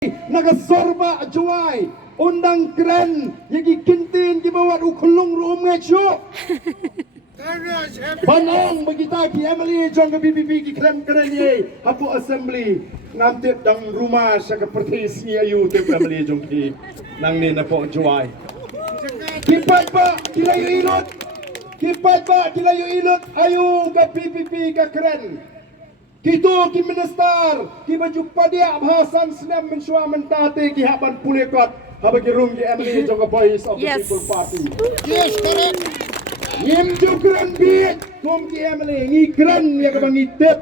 nagasorba juai undang keren yagi kintin gibawat ukulung rum ngecuk banong bagita ki Emily jong ke BBB ki keren ye hapu assembly ngamtip dang rumah sa kapertis ni ayu te Emily jong ki nang ni na po juai kipat ba kilayo ilot kipat ba kilayo ilot ayu ke BBB ka keren Kito ki minister ki baju padia bahasan senam mensua mentate ki haban pulekot habagi room ki Emily jong voice of the people party. Yes, correct. Ngim jukran biit kum ki Emily ngi kran ya ka bangitep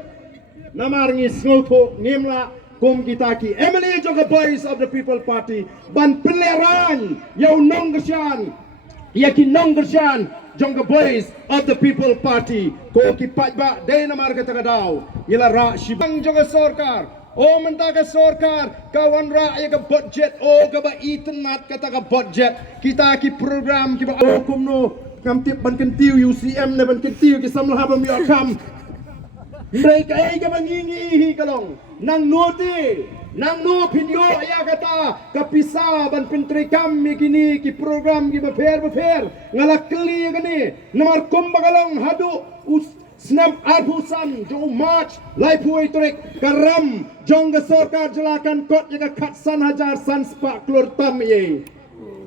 namar ngi snoto ngimla kum kita ki Emily jong voice of the people party ban peleran yau nonggesyan yakin nonggesyan jong voice of the people party ko ki pajba day namar ka tagadao ila ra shibang jong sarkar o mentaga sarkar kawan ra ya ka budget o ka ba itan mat kata ka budget kita ki program ki ba o kumno kamtip ban kentiu UCM na ban kentiu ki samlah ba mi akam mereka ay ka bangingi kalong nang noti nang no pinyo aya kata kapisa ban pentri kami kini ki program ki befer ngalakli gani namar kumbagalong hadu snap arpusan jong march laipuai trek karam jong ga sarkar jelakan kot jaga katsan hajar san spa klur tam ye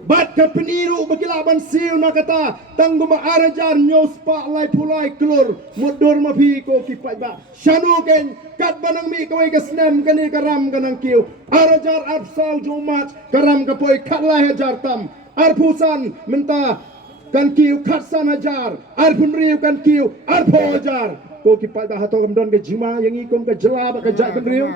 bat ka peniru bakilaban siu na kata tangguma arajar nyos pa laipulai klur mudur mapi ko kipat ba shanu ken kat banang mi kawai ka snam kani karam kanang kiu arajar arpsau jong march karam ka poi katlai hajar tam arpusan menta kan kiu katsan hajar arpun riu kan kiu arpo hajar ko kipat ba hato kamdon ke jima yang ikom ka jela ba ka jat kan riu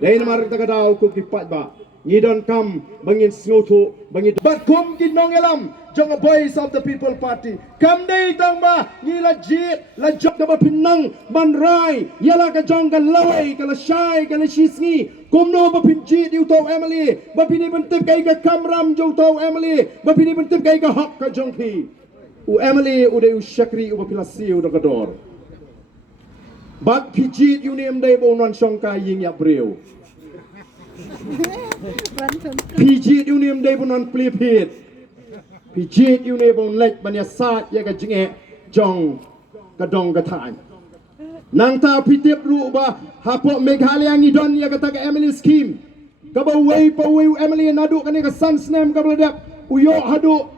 dai namar ta kadau ko kipat ba ngidon kam bangin snoto bangin bat kum kinong elam jong a voice of the people party kam dei tang ba ngila jit la jok na pinang banrai yala ka jong ka lawai ka la shai ka la shisngi kumno ba pinji diu to Emily ba pini bentip kai ka kamram jong to Emily ba pini bentip kai ka hak ka jong ki u Emily u de u shakri u ba pilasi u da kador bat piji u nem dei bo non shong kai ying ya breu PG unium day bunon plipit PG unium lek banya sat ya ka jinge jong ka dong ka tan nang ta pitip ru ba hapo Meghalaya ngidon ya ka taga Emily scheme ka ba way pa way Emily nadu kani ka sans name ka bladap uyo hadu